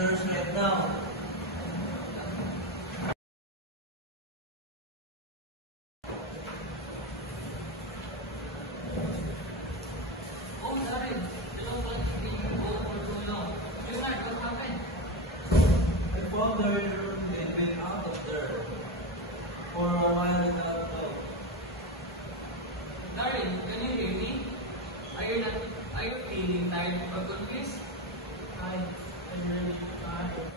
nurse right now. Oh, Darren, you don't want to be home for too long. What happened? My father had been out of there for a while now. Darren, can you hear me? Are you feeling tired or confused? I'm really tired.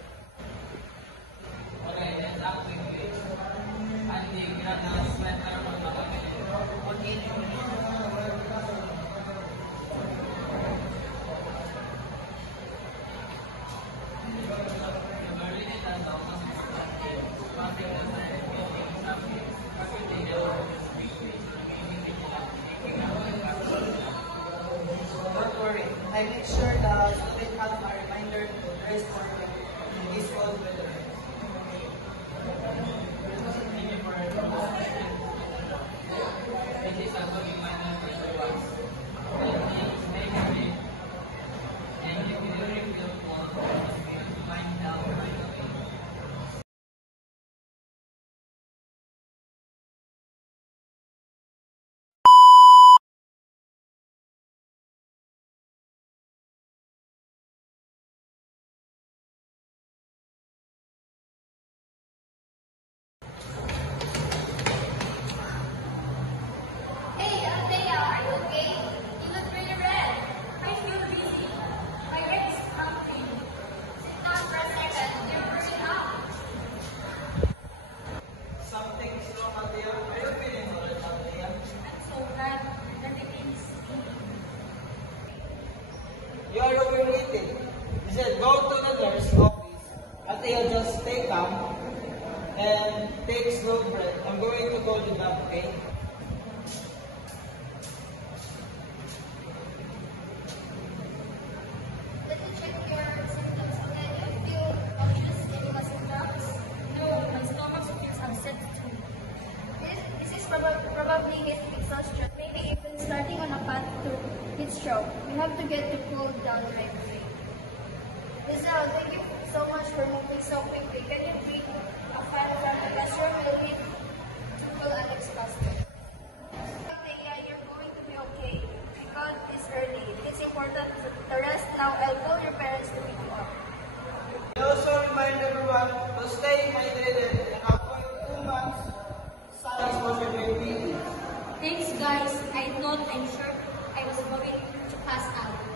Okay, let's act quickly. Andy, grab the sweater from the cabinet. Okay. Don't worry, I make sure the student has a reminder to dress formally in this cold weather. It is also reminder for the ones. Stay safe and if you really feel cold, wind down right away. Hey, Althea, are you okay? You look really red. I feel dizzy. My head is pumping. Sit down for a second. You're burning out. Something's wrong, Althea. Are you feeling worried, Althea? I'm so glad that it is me. You are overrated. You said go to the nurse office. Althea, just stay calm and take slow breath. I'm going to call you back, okay? Let me check your symptoms again. You feel nauseous and muscle cramps? No, my stomach feels upset too. This is probably heat exhaustion, maybe even starting on a path to heat stroke. We have to get you cooled down right away. Lizelle, thank you so much for moving so quickly. Can you bring a fan from the restroom? We'll leave Uncle Alex faster. Althea, you're going to be okay. We got this early. It's important to rest now. I'll call your parents to pick you up. I also remind everyone to stay hydrated and avoid too much sun exposure during meetings. Thanks, guys. I thought I'm sure I was going to pass out.